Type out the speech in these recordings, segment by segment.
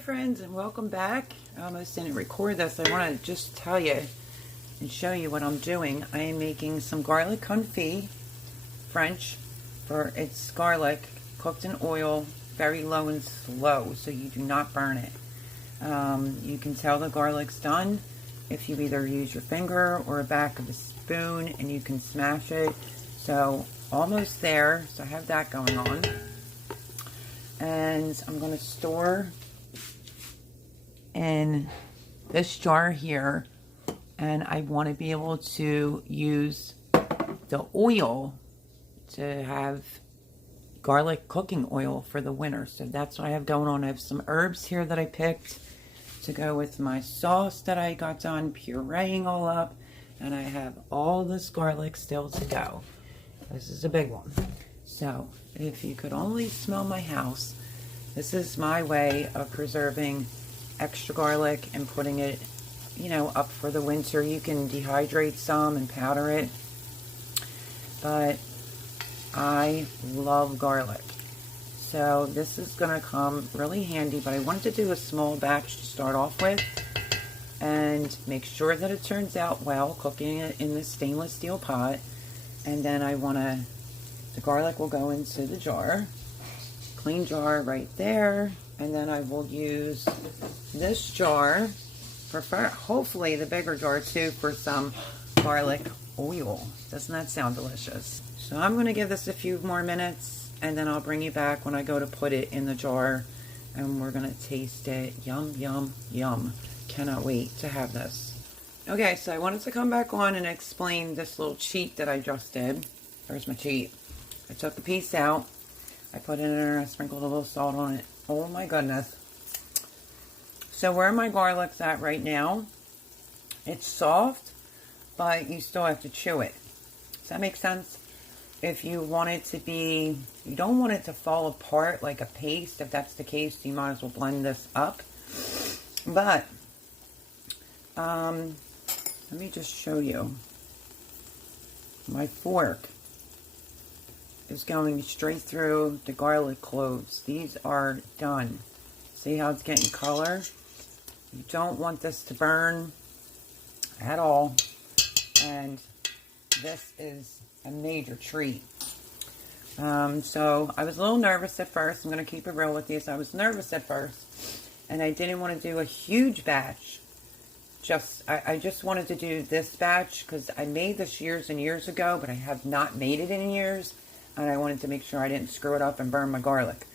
friends, and welcome back. I almost didn't record this. I want to just tell you and show you what I'm doing. I am making some garlic confit French for its garlic cooked in oil, very low and slow, so you do not burn it. You can tell the garlic's done if you either use your finger or a back of a spoon, and you can smash it. So almost there. So I have that going on. And I'm going to store in this jar here, and I want to be able to use the oil to have garlic cooking oil for the winter. So that's what I have going on. I have some herbs here that I picked to go with my sauce that I got done pureeing all up, and I have all this garlic still to go. This is a big one. So if you could only smell my house, this is my way of preserving extra garlic and putting it, up for the winter. You can dehydrate some and powder it, but I love garlic. So this is going to come really handy, but I wanted to do a small batch to start off with and make sure that it turns out well, cooking it in this stainless steel pot. And then the garlic will go into the jar, clean jar right there. And then I will use this jar, hopefully the bigger jar too, for some garlic oil. Doesn't that sound delicious? So I'm going to give this a few more minutes, and then I'll bring you back when I go to put it in the jar, and we're going to taste it. Yum, yum, yum. Cannot wait to have this. Okay, so I wanted to come back on and explain this little cheat that I just did. There's my cheat. I took a piece out, I put it in there, I sprinkled a little salt on it. Oh my goodness. So where my garlic's at right now, it's soft, but you still have to chew it. Does that make sense? If you want it to be, you don't want it to fall apart like a paste. If that's the case, you might as well blend this up. But, let me just show you. My fork is going straight through the garlic cloves. These are done. See how it's getting color? You don't want this to burn at all. And this is a major treat. So I was a little nervous at first. I'm going to keep it real with you. So I was nervous at first, and I didn't want to do a huge batch. I just wanted to do this batch because I made this years and years ago, but I have not made it in years, and I wanted to make sure I didn't screw it up and burn my garlic.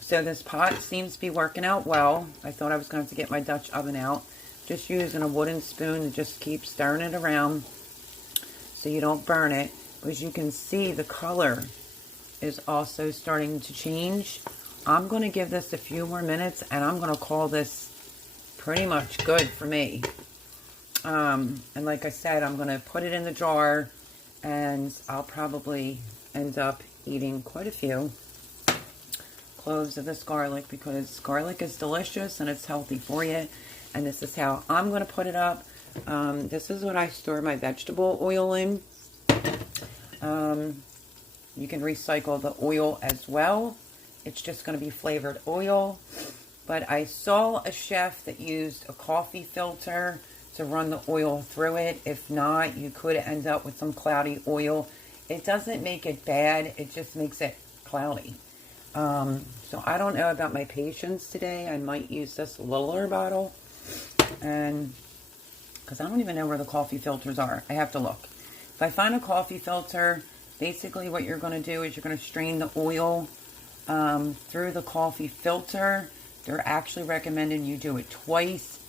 So this pot seems to be working out well. I thought I was going to have to get my Dutch oven out. Just using a wooden spoon to just keep stirring it around so you don't burn it. As you can see, the color is also starting to change. I'm going to give this a few more minutes, and I'm going to call this pretty much good for me. And like I said, I'm going to put it in the jar, and I'll probably end up eating quite a few cloves of this garlic, because garlic is delicious and it's healthy for you. And this is how I'm going to put it up. This is what I store my vegetable oil in. You can recycle the oil as well. It's just going to be flavored oil. But I saw a chef that used a coffee filter to run the oil through it. If not, you could end up with some cloudy oil. It doesn't make it bad. It just makes it cloudy. So I don't know about my patience today. I might use this littler bottle. And because I don't even know where the coffee filters are. I have to look. If I find a coffee filter, basically what you're going to do is you're going to strain the oil through the coffee filter. They're actually recommending you do it twice,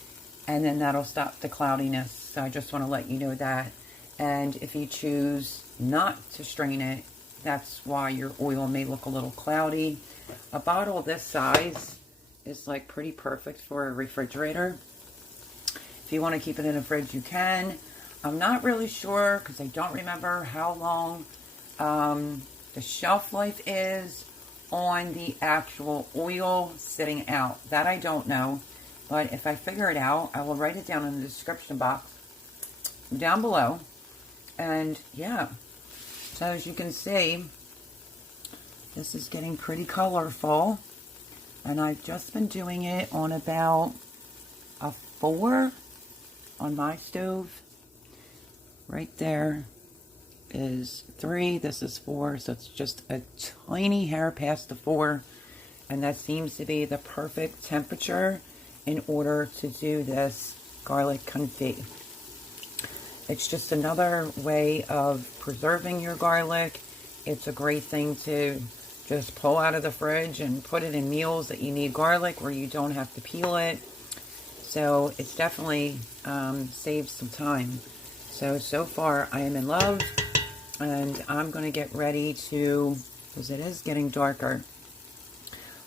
and then that'll stop the cloudiness. So I just want to let you know that. And if you choose not to strain it, that's why your oil may look a little cloudy. A bottle this size is like pretty perfect for a refrigerator. If you want to keep it in a fridge, you can. I'm not really sure because I don't remember how long the shelf life is on the actual oil sitting out. That I don't know. But if I figure it out, I will write it down in the description box down below. And yeah, so as you can see, this is getting pretty colorful. And I've just been doing it on about a 4 on my stove. Right there is 3, this is 4, so it's just a tiny hair past the 4, and that seems to be the perfect temperature in order to do this garlic confit. It's just another way of preserving your garlic. It's a great thing to just pull out of the fridge and put it in meals that you need garlic where you don't have to peel it. So it's definitely saves some time. So far I am in love, and I'm going to get ready to, because it is getting darker.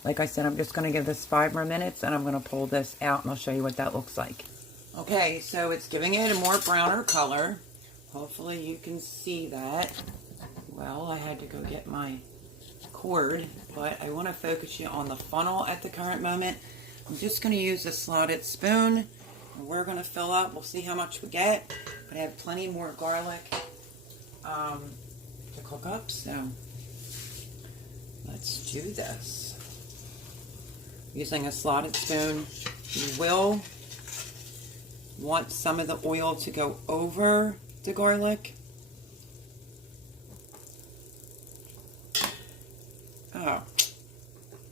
Like I said, I'm just going to give this 5 more minutes, and I'm going to pull this out, and I'll show you what that looks like. Okay, so it's giving it a more browner color. Hopefully you can see that. Well, I had to go get my cord, but I want to focus you on the funnel at the current moment. I'm just going to use a slotted spoon, and we're going to fill up. We'll see how much we get, but I have plenty more garlic to cook up, so let's do this. Using a slotted spoon, you will want some of the oil to go over the garlic. Oh,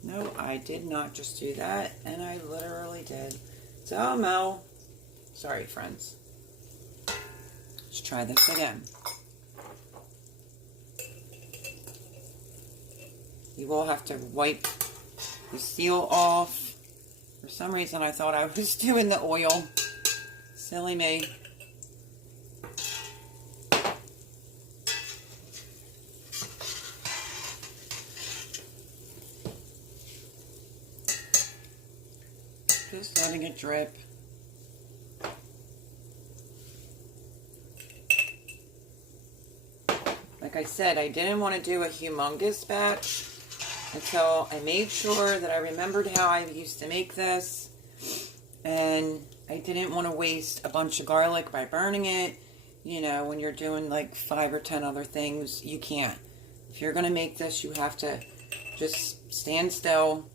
no, I did not just do that, and I literally did. So, Mel, sorry, friends. Let's try this again. You will have to wipe the seal off. For some reason, I thought I was doing the oil. Silly me. Just letting it drip. Like I said, I didn't want to do a humongous batch until I made sure that I remembered how I used to make this, and I didn't want to waste a bunch of garlic by burning it. You know, when you're doing like 5 or 10 other things, you can't. If you're going to make this, you have to just stand still,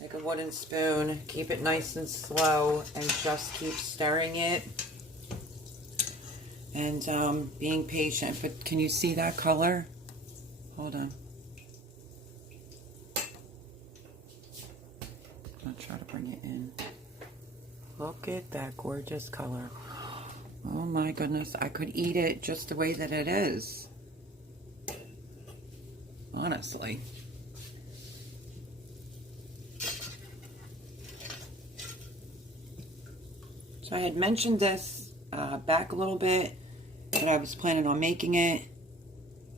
take a wooden spoon, keep it nice and slow, and just keep stirring it and being patient. But can you see that color? Hold on. I'll try to bring it in. Look at that gorgeous color. Oh my goodness, I could eat it just the way that it is. Honestly. So I had mentioned this back a little bit, that I was planning on making it.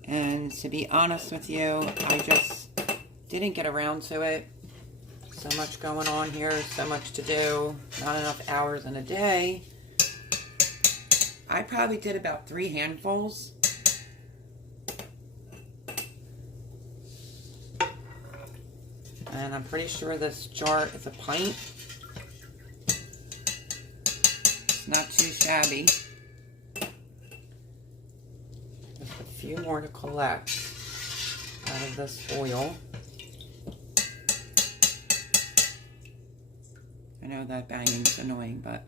And to be honest with you, I just didn't get around to it. So much going on here, so much to do, not enough hours in a day. I probably did about 3 handfuls. And I'm pretty sure this jar is a pint. It's not too shabby. Just a few more to collect out of this oil. I know that banging is annoying, but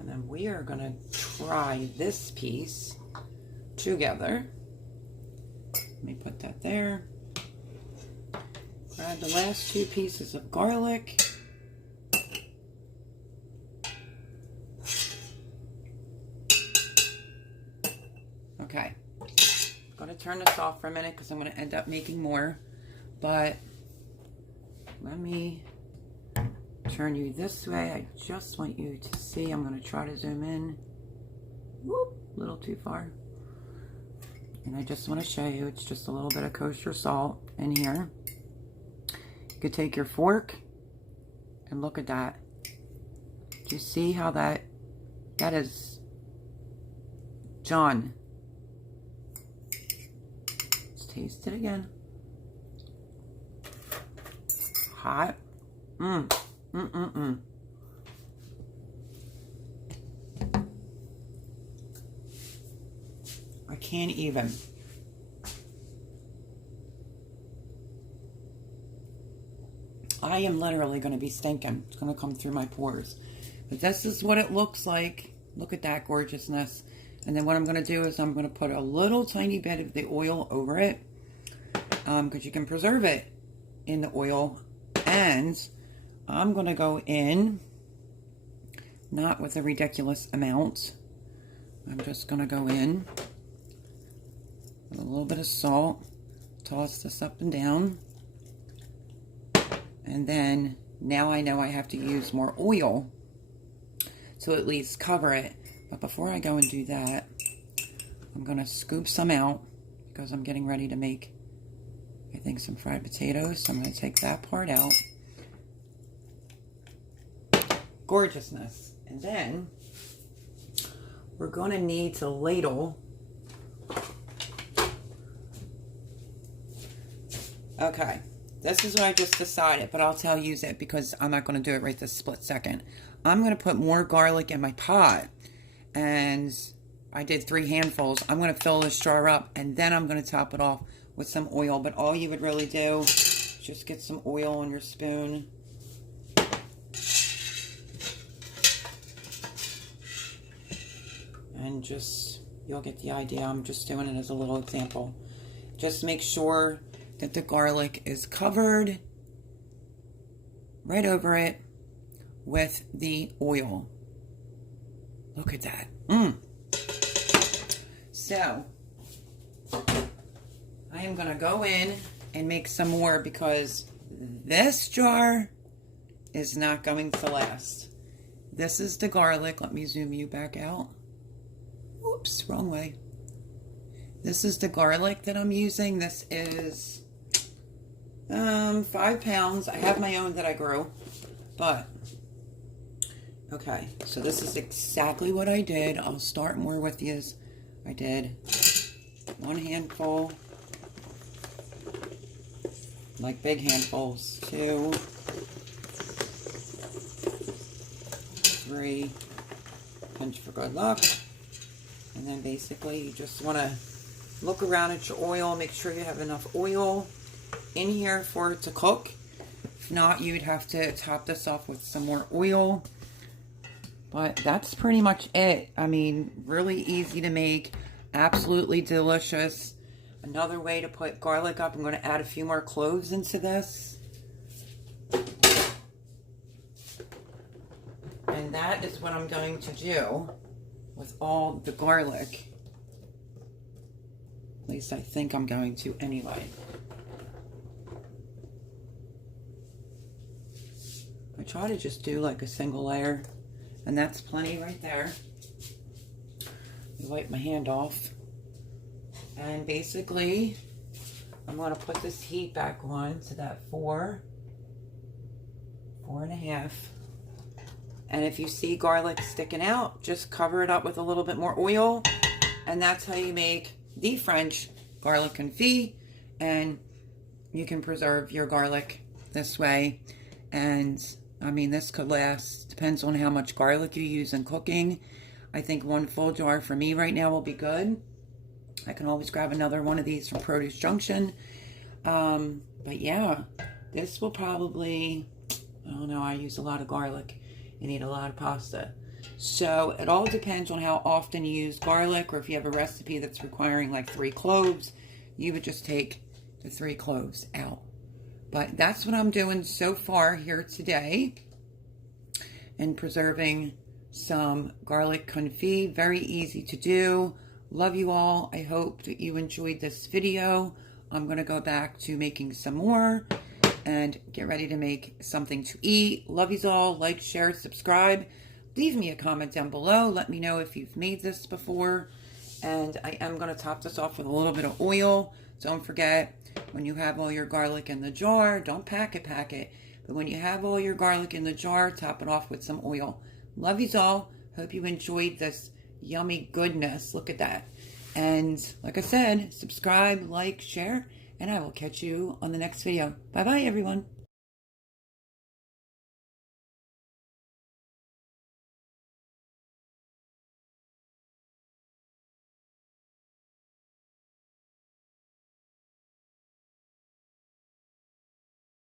and then we are going to try this piece together. Let me put that there. Grab the last 2 pieces of garlic. Okay. I'm going to turn this off for a minute because I'm going to end up making more. But let me turn you this way. I just want you to see. I'm going to try to zoom in. Whoop, a little too far. And I just want to show you, it's just a little bit of kosher salt in here. You could take your fork and look at that. Do you see how that is John? Let's taste it again. Hot. I can't even. I am literally going to be stinking. It's going to come through my pores. But this is what it looks like. Look at that gorgeousness. And then what I'm going to do is I'm going to put a little tiny bit of the oil over it. Because you can preserve it in the oil. And I'm going to go in, not with a ridiculous amount. I'm just going to go in with a little bit of salt. Toss this up and down. And then now I know I have to use more oil to at least cover it. But before I go and do that, I'm going to scoop some out because I'm getting ready to make, I think, some fried potatoes. So I'm going to take that part out. Gorgeousness. And then we're going to need to ladle. Okay. This is what I just decided, but I'll tell you it because I'm not going to do it right this split second. I'm going to put more garlic in my pot, and I did 3 handfuls. I'm going to fill this jar up, and then I'm going to top it off with some oil. But all you would really do is just get some oil on your spoon. And just, you'll get the idea. I'm just doing it as a little example. Just make sure that the garlic is covered right over it with the oil. Look at that. So, I am going to go in and make some more because this jar is not going to last. This is the garlic. Let me zoom you back out. Oops, wrong way. This is the garlic that I'm using. This is 5 pounds. I have my own that I grew, but okay, so this is exactly what I did. I'll start more with you. I did 1 handful, like big handfuls, 2, 3, pinch for good luck, and then basically you just want to look around at your oil, make sure you have enough oil in here for it to cook. If not, you'd have to top this off with some more oil. But that's pretty much it. I mean, really easy to make, absolutely delicious. Another way to put garlic up, I'm going to add a few more cloves into this. And that is what I'm going to do with all the garlic. At least I think I'm going to anyway. I try to just do like a single layer, and that's plenty right there. Wipe my hand off. And basically, I'm going to put this heat back on to that 4.5. And if you see garlic sticking out, just cover it up with a little bit more oil. And that's how you make the French garlic confit. And you can preserve your garlic this way. And I mean, this could last, depends on how much garlic you use in cooking. I think 1 full jar for me right now will be good. I can always grab another one of these from Produce Junction. But yeah, this will probably, I don't know, I use a lot of garlic and eat a lot of pasta. So it all depends on how often you use garlic, or if you have a recipe that's requiring like 3 cloves, you would just take the 3 cloves out. But that's what I'm doing so far here today, and preserving some garlic confit. Very easy to do. Love you all. I hope that you enjoyed this video. I'm going to go back to making some more and get ready to make something to eat. Love you all. Like, share, subscribe. Leave me a comment down below. Let me know if you've made this before. And I am going to top this off with a little bit of oil. Don't forget, when you have all your garlic in the jar, don't pack it. But when you have all your garlic in the jar, top it off with some oil. Love you all. Hope you enjoyed this yummy goodness. Look at that. And like I said, subscribe, like, share, and I will catch you on the next video. Bye-bye, everyone.